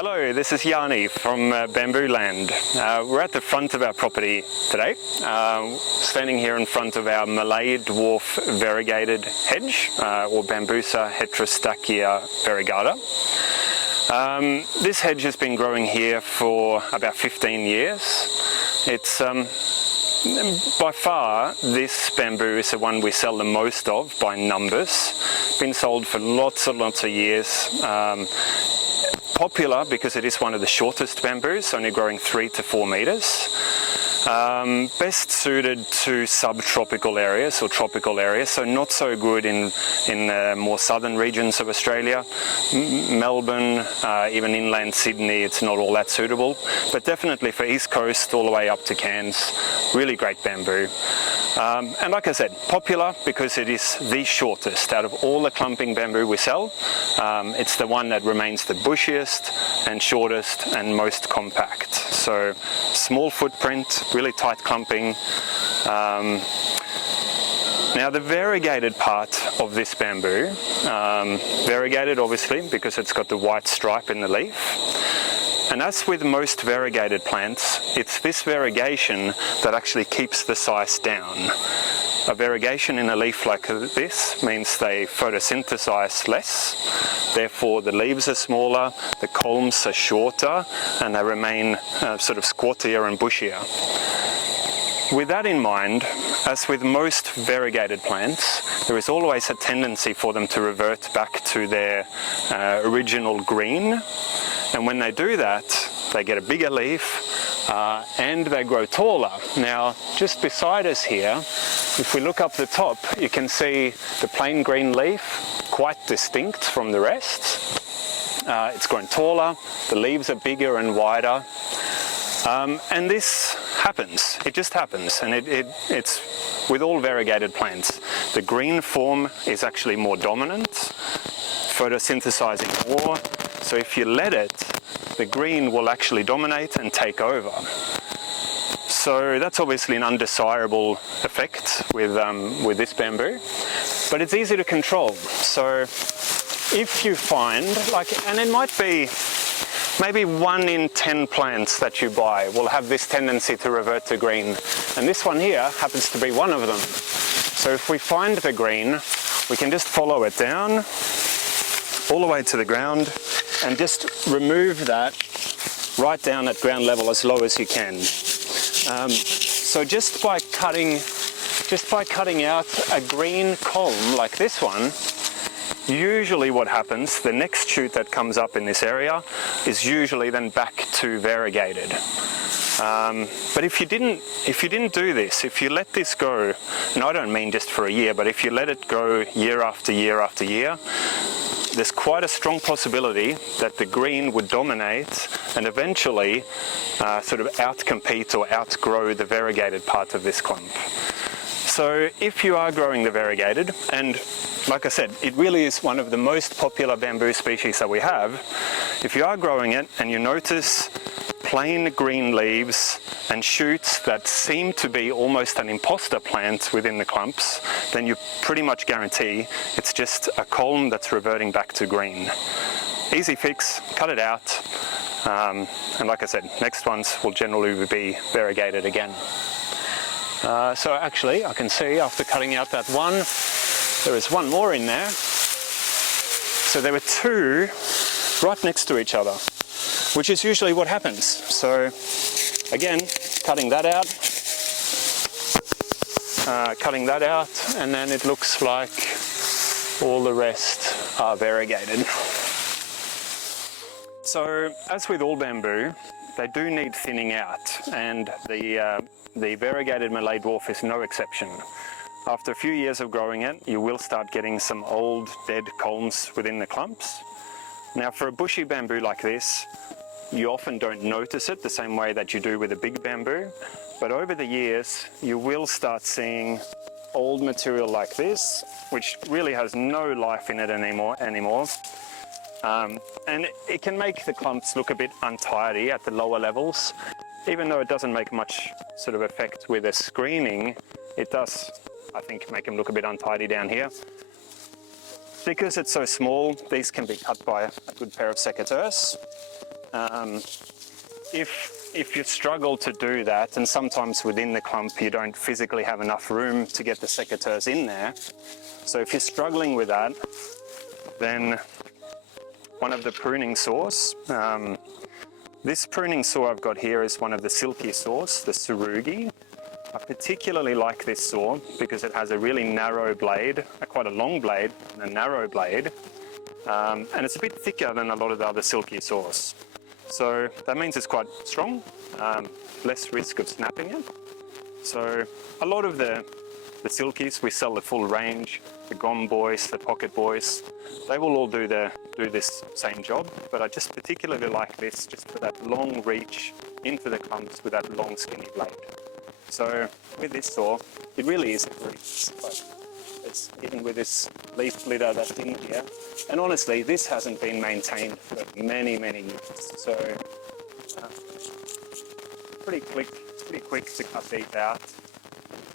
Hello, this is Yanni from Bamboo Land. We're at the front of our property today, standing here in front of our Malay Dwarf variegated hedge, or Bambusa heterostachya variegata. This hedge has been growing here for about 15 years. It's by far, this bamboo is the one we sell the most of by numbers. Been sold for lots and lots of years. Popular because it is one of the shortest bamboos, only growing 3 to 4 meters. Best suited to subtropical areas or tropical areas, so not so good in more southern regions of Australia. Melbourne, even inland Sydney, it's not all that suitable, but definitely for East Coast all the way up to Cairns, really great bamboo. And like I said, popular because it is the shortest out of all the clumping bamboo we sell. It's the one that remains the bushiest and shortest and most compact. So small footprint, really tight clumping. Now the variegated part of this bamboo, variegated obviously because it's got the white stripe in the leaf. And as with most variegated plants, it's this variegation that actually keeps the size down. A variegation in a leaf like this means they photosynthesize less, therefore the leaves are smaller, the culms are shorter, and they remain sort of squattier and bushier. With that in mind, as with most variegated plants, there is always a tendency for them to revert back to their original green. And when they do that, they get a bigger leaf and they grow taller. Now, just beside us here, if we look up the top, you can see the plain green leaf, quite distinct from the rest. It's grown taller, the leaves are bigger and wider. And this happens, it just happens, and it's with all variegated plants. The green form is actually more dominant, photosynthesizing more. So if you let it, the green will actually dominate and take over. So that's obviously an undesirable effect with this bamboo, but it's easy to control. So if you find, and it might be maybe 1 in 10 plants that you buy will have this tendency to revert to green, and this one here happens to be one of them. So if we find the green, we can just follow it down all the way to the ground and just remove that right down at ground level as low as you can. So just by cutting out a green culm like this one, usually what happens, the next shoot that comes up in this area is usually then back to variegated. But if you didn't do this, if you let this go, and I don't mean just for a year, but if you let it go year after year after year, there's quite a strong possibility that the green would dominate and eventually sort of outcompete or outgrow the variegated part of this clump. So if you are growing the variegated, and like I said, it really is one of the most popular bamboo species that we have, if you are growing it and you notice plain green leaves and shoots that seem to be almost an imposter plant within the clumps, then you pretty much guarantee it's just a culm that's reverting back to green. Easy fix, cut it out, and like I said, next ones will generally be variegated again. So actually, I can see after cutting out that one, there is one more in there. So there were 2 right next to each other, which is usually what happens. So again, cutting that out, and then it looks like all the rest are variegated. So as with all bamboo, they do need thinning out, and the variegated Malay Dwarf is no exception. After a few years of growing it, you will start getting some old dead culms within the clumps. Now for a bushy bamboo like this, you often don't notice it the same way that you do with a big bamboo, but over the years you will start seeing old material like this, which really has no life in it anymore. And it can make the clumps look a bit untidy at the lower levels. Even though it doesn't make much sort of effect with a screening, it does, I think, make them look a bit untidy down here. Because it's so small, these can be cut by a good pair of secateurs. If you struggle to do that, and sometimes within the clump you don't physically have enough room to get the secateurs in there, so if you're struggling with that, then one of the pruning saws, this pruning saw I've got here is one of the silky saws, the Tsurugi. I particularly like this saw because it has a really narrow blade, quite a long blade and a narrow blade, and it's a bit thicker than a lot of the other silky saws. So that means it's quite strong, less risk of snapping it. So a lot of the silkies, we sell the full range, the gom boys, the pocket boys, they will all do this same job, but I just particularly like this just for that long reach into the clumps with that long skinny blade. So with this saw, it really is a breeze, but it's even with this leaf litter that's in here. And honestly, this hasn't been maintained for many, many years. So pretty quick to cut these out.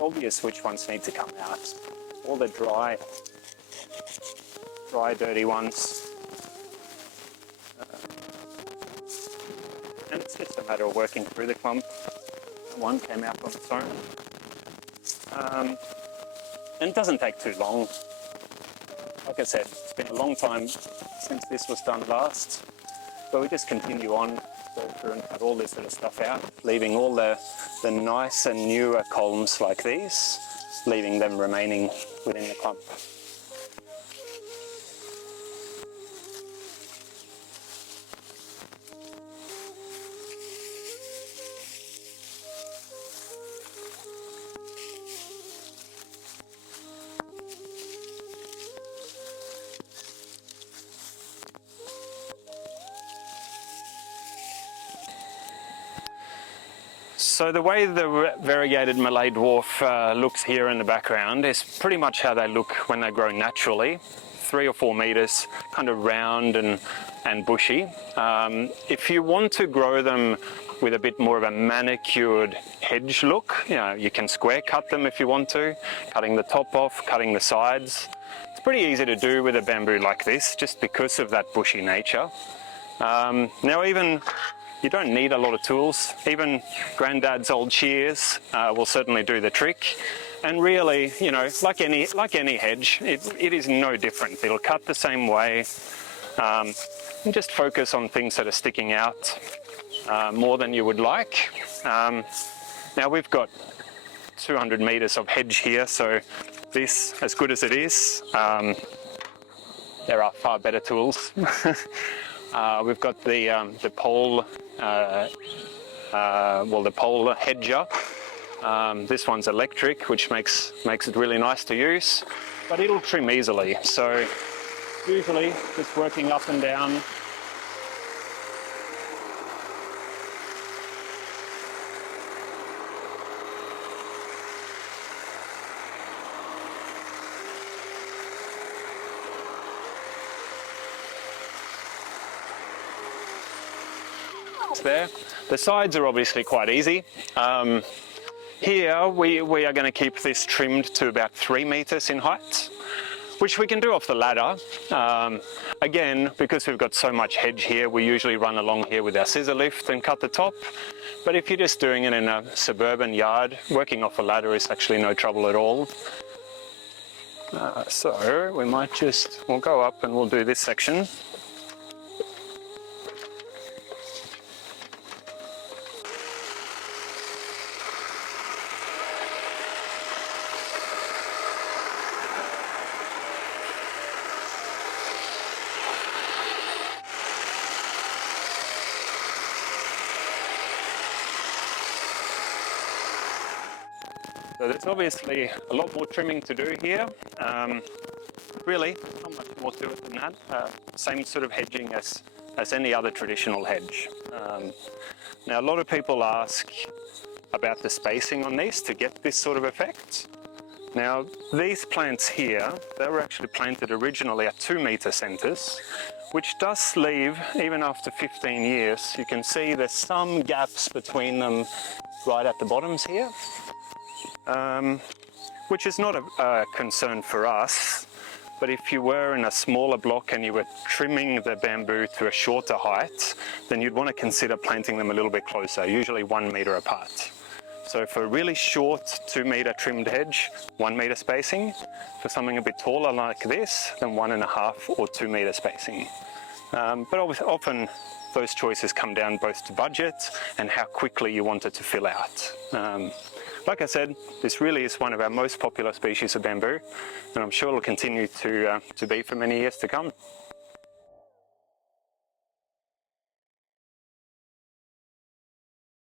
Obvious which ones need to come out. All the dry, dirty ones. And it's just a matter of working through the clump. One came out on its own. And it doesn't take too long. Like I said, it's been a long time since this was done last. But we just continue on, go through and cut all this sort of stuff out, leaving all the nice and newer culms like these, leaving them remaining within the clump. So the way the variegated Malay Dwarf looks here in the background is pretty much how they look when they grow naturally. 3 or 4 meters, kind of round and bushy. If you want to grow them with a bit more of a manicured hedge look, you can square cut them if you want to, cutting the top off, cutting the sides. It's pretty easy to do with a bamboo like this, just because of that bushy nature. Now you don't need a lot of tools. Even Granddad's old shears will certainly do the trick. And really, like any hedge, it is no different. It'll cut the same way. And just focus on things that are sticking out more than you would like. Now we've got 200 meters of hedge here, so this, as good as it is, there are far better tools. We've got the pole, the pole hedger. This one's electric, which makes it really nice to use, but it'll trim easily. So usually just working up and down. There. The sides are obviously quite easy. Here we are going to keep this trimmed to about 3 meters in height, which we can do off the ladder. Again, because we've got so much hedge here, we usually run along here with our scissor lift and cut the top. But if you're just doing it in a suburban yard, working off a ladder is actually no trouble at all. So we'll go up and we'll do this section. So there's obviously a lot more trimming to do here. Really, not much more to it than that. Same sort of hedging as any other traditional hedge. Now a lot of people ask about the spacing on these to get this sort of effect. Now these plants here, they were actually planted originally at 2 meter centers, which does leave, even after 15 years, you can see there's some gaps between them right at the bottoms here. Which is not a concern for us, but if you were in a smaller block and you were trimming the bamboo to a shorter height, then you'd want to consider planting them a little bit closer, usually 1 metre apart. So for a really short 2 metre trimmed hedge, 1 metre spacing. For something a bit taller like this, then 1.5 or 2 metre spacing. But often those choices come down both to budget and how quickly you want it to fill out. Like I said, this really is one of our most popular species of bamboo, and I'm sure it'll continue to be for many years to come.